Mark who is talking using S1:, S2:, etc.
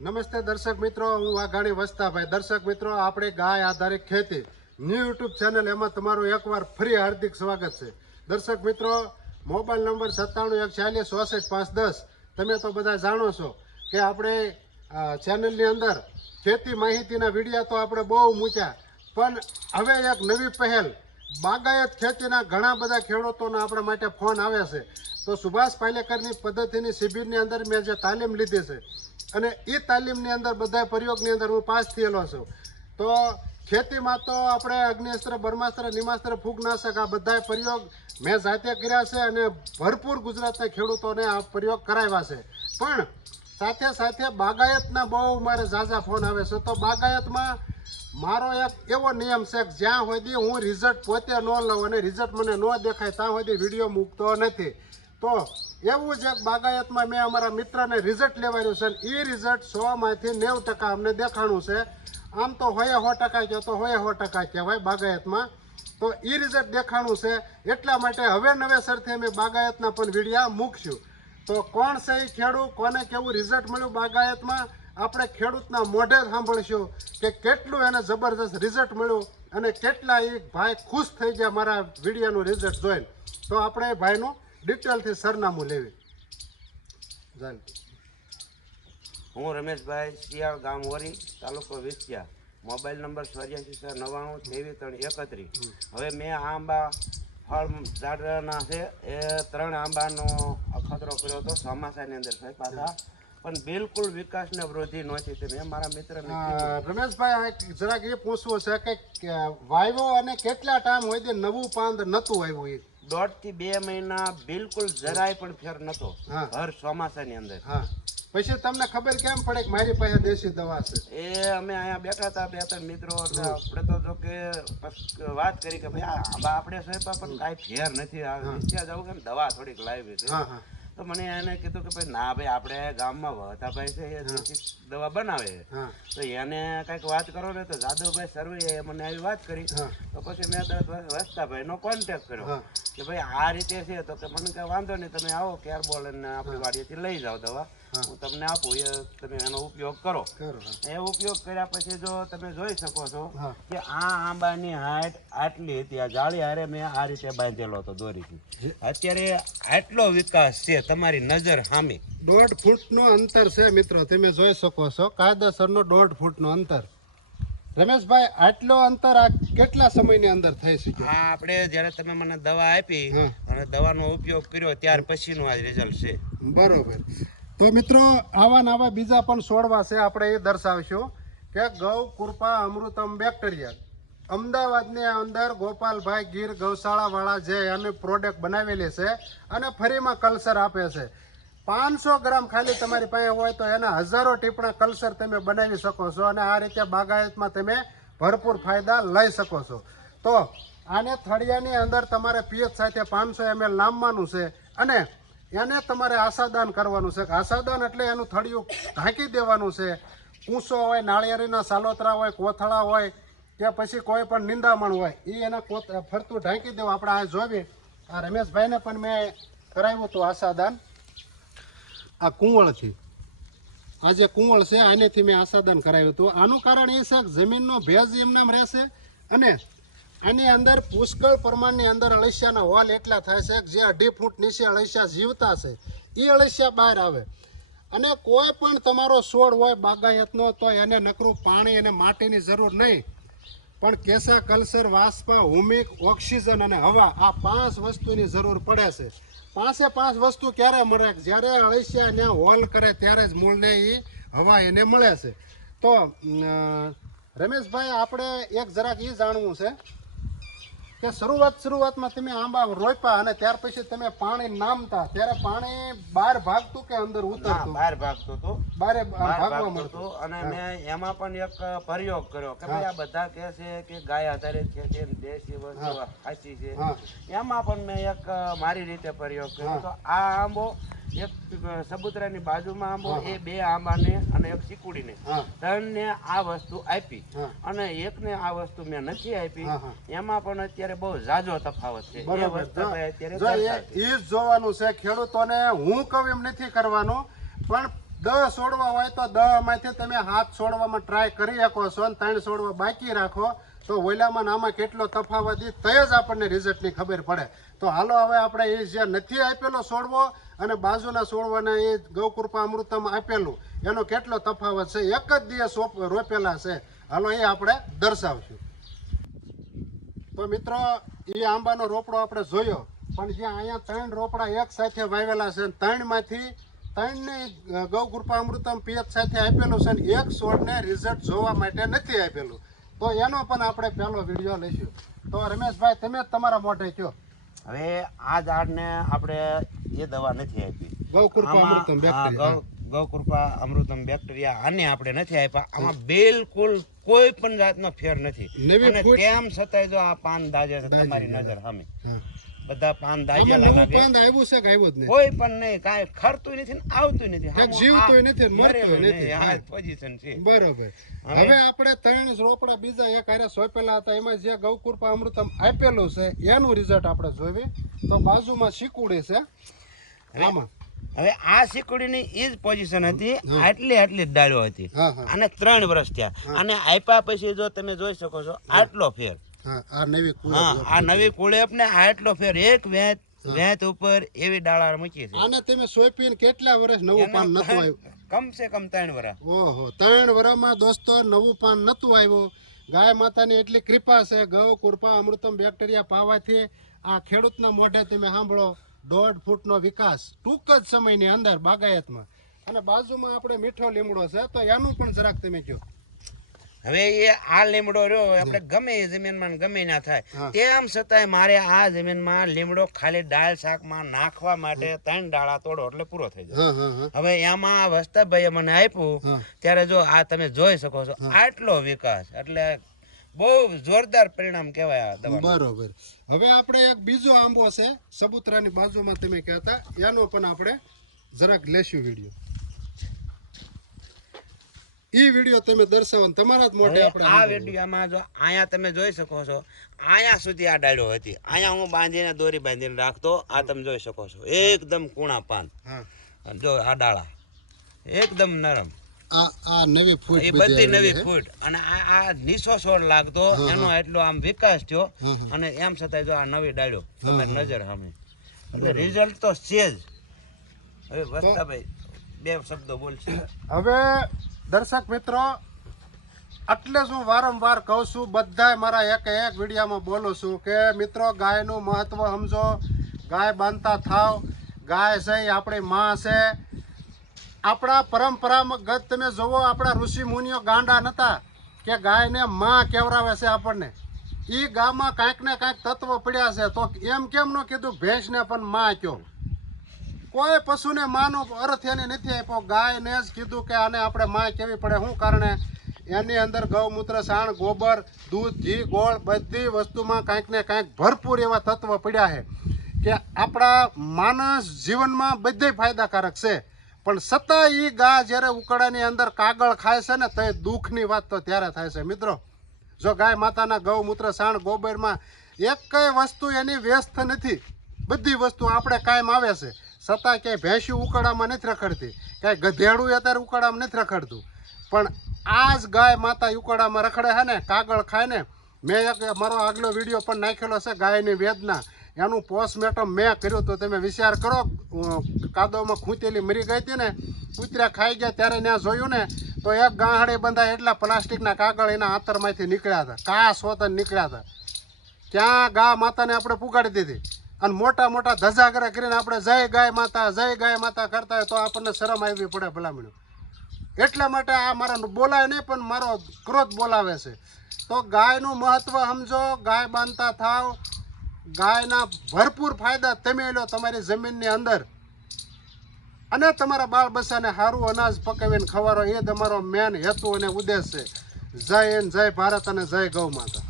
S1: નમસ્તે દર્શક મિત્રો, હું વાઘાણી વસ્તાભાઈ. દર્શક મિત્રો, આપણે ગાય આધારિત ખેતી ન્યૂ યુટ્યુબ ચેનલ એમાં તમારું એકવાર ફરી હાર્દિક સ્વાગત છે. દર્શક મિત્રો, મોબાઈલ નંબર સત્તાણું એક ચાલીસ ચોસઠ પાંચ દસ. તમે તો બધા જાણો છો કે આપણે ચેનલની અંદર ખેતી માહિતીના વિડીયા તો આપણે બહુ મૂક્યા, પણ હવે એક નવી પહેલ. બાગાયત ખેતીના ઘણા બધા ખેડૂતોના આપણા માટે ફોન આવે છે. તો સુભાષ પાલેકરની પદ્ધતિની શિબિરની અંદર મેં જે તાલીમ લીધી છે અને એ તાલીમની અંદર બધા પ્રયોગની અંદર હું પાસ થયેલો છું. તો ખેતીમાં તો આપણે અગ્નિસ્ત્ર, બ્રહ્માસ્ત્ર, નિમાસ્ત્ર ફૂગનાશક આ બધા પ્રયોગ મેં જાતે કર્યા છે અને ભરપૂર ગુજરાતના ખેડૂતોને આ પ્રયોગ કરાવ્યા છે. પણ સાથે સાથે બાગાયતના બહુ મારે ઝાઝા ફોન આવે છે. તો બાગાયતમાં મારો એક એવો નિયમ છે કે જ્યાં સુધી હું રિઝલ્ટ પોતે ન લઉં અને રિઝલ્ટ મને ન દેખાય, ત્યાં સુધી વીડિયો મૂકતો નથી. તો એવું જ એક બાગાયતમાં મેં અમારા મિત્રને રિઝલ્ટ લેવાયું છે એ રિઝલ્ટ સોમાંથી નેવું ટકા અમને દેખાણું છે. આમ તો હોય સો ટકા કહો તો હોય સો ટકા કહેવાય બાગાયતમાં. તો એ રિઝલ્ટ દેખાણું છે. એટલા માટે હવે નવેસરથી અમે બાગાયતના પણ વિડીયા મૂકશું. તો કોણ છે એ ખેડૂત? કોને કેવું રિઝલ્ટ મળ્યું બાગાયતમાં? આપણે ખેડૂતના મોઢે સાંભળશું કે કેટલું એને જબરદસ્ત રિઝલ્ટ મળ્યું અને કેટલા એ ભાઈ ખુશ થઈ ગયા મારા વિડીયાનું રિઝલ્ટ જોઈને. તો આપણે ભાઈનું ડિટેલથી સરનામું લેવી.
S2: હું રમેશભાઈ શિયાળ ગામ વરી તાલુકો વિસ્યા. મોબાઈલ નંબર ચોર્યાસી સર નવ્વાણું ત્રેવીસ ત્રણ એકત્રીસ. હવે મેં આંબા ફળ ઝાડના છે. એ ત્રણ આંબાનો અખતરો કર્યો હતો ચોમાસાની અંદર થઈ પાછા. પણ બિલકુલ વિકાસને વૃદ્ધિ નહોતી તે મેં મારા
S1: મિત્ર રમેશભાઈ જરાક એ પૂછવું છે કે વાવ્યો અને કેટલા ટાઈમ હોય તે નવું પાંદ નતું આવ્યું એ?
S2: દોઢથી બે મહિના બિલકુલ જરાય પણ ફેર નતો.
S1: હા.
S2: ભર ચોમાસાની અંદર.
S1: હા. પછી તમને ખબર કેમ પડે કે મારી પાસે દેશી દવા છે?
S2: એ અમે અહીંયા બેઠા હતા બે ત્રણ મિત્રો એટલે આપણે તો જો કે વાત કરી કે ભાઈ આપણે સોંપ્યા પણ કાંઈ ફેર નથી. આ વિછ્યા જવું કે દવા થોડીક લાવી છે.
S1: હા હા.
S2: તો મને એને કીધું કે ભાઈ ના ભાઈ આપણે ગામમાં વહતાભાઈ છે એ દવા બનાવે તો એને કંઈક વાત કરો ને તો જાદવભાઈ સરવૈયાએ મને આવી વાત કરી. તો પછી મેં તરત વસ્તાભાઈનો કોન્ટેક્ટ કર્યો. કે ભાઈ આ રીતે છે તો કે મને કઈ વાંધો નહીં તમે આવો કેર બોલ અને આપણી વાડીએથી લઈ જાઓ દવા.
S1: હા.
S2: તમને આપું એ તમે એનો ઉપયોગ કરો. એ ઉપયોગ કર્યા પછી જો તમે જોઈ શકો છો કે આ આંબાની હાઈટ આટલી હતી આ જાળી હારે મેં આ રીતે બાંધેલો હતો દોરીથી. અત્યારે આટલો વિકાસ છે તમારી નજર સામે.
S1: દોઢ ફૂટનું અંતર છે મિત્રો તમે જોઈ શકો છો કાયદેસરનું દોઢ ફૂટનું અંતર. રમેશભાઈ આટલો અંતર આ કેટલા સમયની અંદર થઈ શકે
S2: આ આપણે જ્યારે તમે મને દવા આપી. અને દવાનો ઉપયોગ કર્યો ત્યાર પછીનું આ રિઝલ્ટ છે.
S1: બરોબર. તો મિત્રો, આવા નવા બીજા પણ છોડવા છે, આપણે એ દર્શાવશું કે ગૌ, કૃપા, અમૃતમ, બેક્ટેરિયા. અમદાવાદની અંદર ગોપાલભાઈ ગીર, ગૌશાળાવાળા જે એની પ્રોડક્ટ બનાવેલી છે અને ફરીમાં કલ્ચર આપે છે. પાંચસો ગ્રામ ખાલી તમારી પાસે હોય તો એના હજારો ટીપણા કલ્ચર તમે બનાવી શકો છો અને આ રીતે બાગાયતમાં તમે ભરપૂર ફાયદા લઈ શકો છો. તો આને થળિયાની અંદર તમારે પીએચ સાથે પાંચસો એમએલ નામવાનું છે અને એને તમારે આશાદાન કરવાનું છે. આશાદાન એટલે એનું થળિયું ઢાંકી દેવાનું છે. કૂસો હોય, નાળિયેરીના સાલોતરા હોય, કોથળા હોય, કે પછી કોઈ પણ નિંદામણ હોય એ એના ફરતું ઢાંકી દેવું. આપણે આ જોઈએ આ રમેશભાઈને પણ મેં કરાવ્યું હતું આશાદાન. આ કુંવળથી. આ જે કુંવળ છે, આનેથી મેં આશાદાન કરાવ્યું હતું. આનું કારણ એ છે જમીનનો ભેજ એમનામ રહેશે અને આની અંદર પુષ્કળ પ્રમાણની અંદર અળસિયાના હોલ એટલા થાય છે કે જે અઢી ફૂટ નીચે અળસિયા જીવતા છે. એ અળસિયા બહાર આવે. અને કોઈ પણ તમારો છોડ હોય, બાગાયતનો, તો એને નકરું પાણી અને માટીની જરૂર નહીં. પણ કેસા કલ્ચર વાસ્પા હુમિક, ઓક્સિજન અને હવા, આ પાંચ વસ્તુની જરૂર પડે છે. પાંચે પાંચ વસ્તુ ક્યારે મળે? જ્યારે અળસિયા ત્યાં હોલ કરે ત્યારે જ મૂળને એ હવા એને મળે છે. તો રમેશભાઈ, આપણે એક જરાક એ જાણવું છે. કે શરૂઆત શરૂઆતમાં તમે આંબા રોપ્યા અને ત્યાર પછી તમે પાણી નામતા ત્યારે પાણી બહાર ભાગતું કે અંદર ઉતરતું?
S2: બહાર ભાગતું હતું.
S1: બારે ભાગવા મળતું
S2: અને મેં એમાં પણ એક પ્રયોગ કર્યો કે ભાઈ આ બધા કે છે કે ગાય આધારિત છે અને દેશી વસ્તુ સાચી છે. એમાં પણ મેં એક મારી રીતે પ્રયોગ કર્યો. તો આ આંબો એક સબુતરાની બાજુમાં આંબો એ બે આંબાને અને એક
S1: સિકુડીને
S2: ત્રણને આ વસ્તુ આપી અને એકને આ વસ્તુ મેં નથી આપી. એમાં પણ અત્યારે બહુ ઝાઝો તફાવત છે. એ વસ્તુ અત્યારે
S1: એ જ જોવાનું છે ખેડૂતોને હું કહું એમ નથી કરવાનું પણ દહ છોડવા હોય તો દહમાંથી તમે હાથ છોડવામાં ટ્રાય કરી શકો છો અને ત્રણ છોડવા બાકી રાખો. તો ઓલામાં આમાં કેટલો તફાવત એ તય જ આપણને રિઝલ્ટની ખબર પડે. તો હાલો હવે આપણે એ જે નથી આપેલો છોડવો અને બાજુના છોડવાને એ ગૌકૃપા અમૃતમ આપેલું, એનો કેટલો તફાવત છે? એક જ દિવસ રોપેલા છે. હાલો એ આપણે દર્શાવશું. તો મિત્રો એ આંબાનો રોપડો આપણે જોયો, પણ જ્યાં અહીંયા ત્રણ રોપડા એક સાથે વાવેલા છે ત્રણમાંથી ત્રણની ગૌકૃપા અમૃતમ પિયત સાથે આપેલું છે ને એક છોડને રિઝલ્ટ જોવા માટે નથી આપેલું. તો એનો પણ આપણે પહેલો વીડિયો લઈશું. તો રમેશભાઈ તમે તમારા મોઢે કયો
S2: હવે આ ઝાડને આપણે એ દવા નથી આપી.
S1: ગૌકૃપા અમૃતમ બેક્ટેરિયા
S2: ગૌ- ગૌકૃપા અમૃતમ બેક્ટેરિયા આને આપણે નથી આપ્યા. આમાં બિલકુલ કોઈ પણ જાતનો ફેર નથી. અને તેમ છતાંય જો આ પાન દાજે છે તમારી નજર સામે. બધા પાન
S1: આમાં
S2: લાગે
S1: પાંદ આવ્યું છે કે આવ્યું જ નહીં?
S2: કોઈ પણ નહીં કાઈ ખરતું નથી ને આવતું નથી.
S1: કાંઈક
S2: આમાં
S1: નથી ને મરતુંય નથી. હા.
S2: પોઝિશન છે.
S1: બરોબર. હવે આપણે ત્રણ રોપડા બીજા એક આરે સોપેલા હતા. એમાં જે ગૌકૃપા અમૃતમ આપેલું છે એનું રિઝલ્ટ આપણે જોઈએ તો બાજુમાં શીકુડી છે. આમાં.
S2: હવે આ સિકુડીની એ જ પોઝિશન હતી આટલી આટલી જ ડાળીઓ હતી.
S1: હા હા.
S2: અને ત્રણ વર્ષ થયા. અને આપ્યા પછી જો તમે જોઈ શકો છો આટલો ફેર.
S1: હા આ નવી
S2: હા આ નવી કુળેપ ને આટલો ફેર એક વેચ વેત ઉપર એવી ડાળા મૂકી છે.
S1: આને તમે સોંપીને કેટલા વર્ષ નવું પાન નતું આવ્યું?
S2: કમ સે કમ ત્રણ વર્ષ
S1: ઓહો ત્રણ વર્ષમાં દોસ્તો નવું પાન નતું આવ્યું. ગાય માતાની એટલી કૃપા છે ગૌ કૃપા અમૃતમ બેક્ટેરિયા પાવાથી આ ખેડૂતના મોઢે તમે સાંભળો દોઢ ફૂટનો વિકાસ ટૂંક જ સમયની અંદર બાગાયતમાં. અને બાજુમાં આપણે મીઠો લીમડો છે તો એનું પણ જરાક તમે કહો.
S2: હવે એ આ લીમડો રહ્યો આપણે ગમે એ જમીનમાં ગમે ના થાય. તેમ છતાંય મારે આ જમીનમાં લીમડો ખાલી દાળ શાકમાં નાખવા માટે ત્રણ ડાળા તોડો એટલે પૂરો થઈ જાય હવે એમાં વસ્તભાઈએ મને આપ્યું ત્યારે જો આ તમે જોઈ શકો છો આટલો વિકાસ એટલે બહુ જોરદાર પરિણામ કહેવાય
S1: બરોબર. હવે આપણે એક બીજો આંબો છે સબુતરાની બાજુમાં તમે કહેતા એનો પણ આપણે જરાક લેશું વીડિયો. ઈ વીડિયો તમે દર્શાવો તમારા જ મોઢે આપણે
S2: આ
S1: સાંભળવું.
S2: જો અહીંયા તમે જોઈ શકો છો આયા સુધી આ ડાળો હતી. અહીંયા હું બાંધીને દોરી બાંધીને રાખતો આ તમે જોઈ શકો છો. એકદમ કૂણા પાન જો આ ડાળા એકદમ નરમ.
S1: આ આ નવી ફૂટ
S2: એ
S1: બધી
S2: નવી ફૂટ. અને આ આ નીસો છોડ લાગતો એનો એટલો આમ વિકાસ થયો. અને એમ છતાં જો આ નવી ડાળ્યો. તમે નજર સામે. એટલે રિઝલ્ટ તો છે જ. હવે વસ્તાભાઈ બે શબ્દો બોલશે.
S1: હવે દર્શક મિત્રો, એટલે જ હું વારંવાર કહું છું, બધાય મારા એક એક વિડીયામાં બોલું છું કે, મિત્રો, ગાયનું મહત્ત્વ સમજો. ગાય બાંધતા થાવ. ગાય છે આપણી માં છે. આપણા પરંપરાગત તમે જુઓ આપણા ઋષિ મુનિઓ ગાંડા નતા કે ગાયને માં કેવરાવે છે આપણને. એ ગામમાં કાંઈક ને કાંઈક તત્વ પડ્યા છે. તો એમ કેમ ન કીધું? ભેંસને પણ માં કયો. કોઈ પશુને માનો અર્થ એને નથી આપ્યો. ગાયને જ કીધું કે આને આપણે માં કેવી પડે? શું કારણે? એની અંદર ગૌમૂત્ર, સાણ, ગોબર, દૂધ, ઘી, ગોળ બધી વસ્તુમાં કાંઈક ને કાંઈક ભરપૂર એવા તત્વ પડ્યા છે કે આપણા માનસ જીવનમાં બધે ફાયદાકારક છે. પણ છતાં એ ગા જ્યારે ઉકળાની અંદર કાગળ ખાય છે ને, તો એ દુઃખની વાત તો ત્યારે થાય છે. મિત્રો, જો ગાય માતાના ગૌમૂત્ર, સાણ, ગોબરમાં એક કઈ વસ્તુ એની વ્યસ્ત નથી. બધી વસ્તુ આપણે કાયમ આવે છે. છતાં ક્યાંય ભેંસી ઉકાળામાં નથી રખડતી. ક્યાંય ગધેડું અત્યારે ઉકાળામાં નથી રખડતું. પણ આ જ ગાય માતા ઉકાળામાં રખડે છે ને, કાગળ ખાય ને મેં એક મારો આગલો વીડિયો પણ નાખેલો છે, ગાયની વેદના. એનું પોસ્ટમોર્ટમ મેં કર્યું તો તમે વિચાર કરો કાદવમાં ખૂંચેલી મરી ગઈ હતી ને, કૂતરા ખાઈ ગયા ત્યારે ત્યાં જોયું ને, તો એક ગાંહડે બંધાય એટલા પ્લાસ્ટિકના કાગળ એના આંતરમાંથી નીકળ્યા હતા. કા સોતન નીકળ્યા હતા. ત્યાં ગા માતાને આપણે પુગાડી દીધી. અને મોટા મોટા ધજાગરા કરીને આપણે જય ગાય માતા, જય ગાય માતા કરતા હોય તો આપણને શરમ આવવી પડે ભલામણું. એટલા માટે આ મારા બોલાય નહીં, પણ મારો ક્રોધ બોલાવે છે. તો ગાયનું મહત્વ સમજો, ગાય બાંધતા થાવ. ગાયના ભરપૂર ફાયદા તમે લો તમારી જમીનની અંદર. અને તમારા બાળ બચ્ચાને સારું અનાજ પકાવીને ખવારો એ તમારો મેન હેતુ અને ઉદ્દેશ છે. જય હિન્દ, જય ભારત અને જય ગૌ માતા.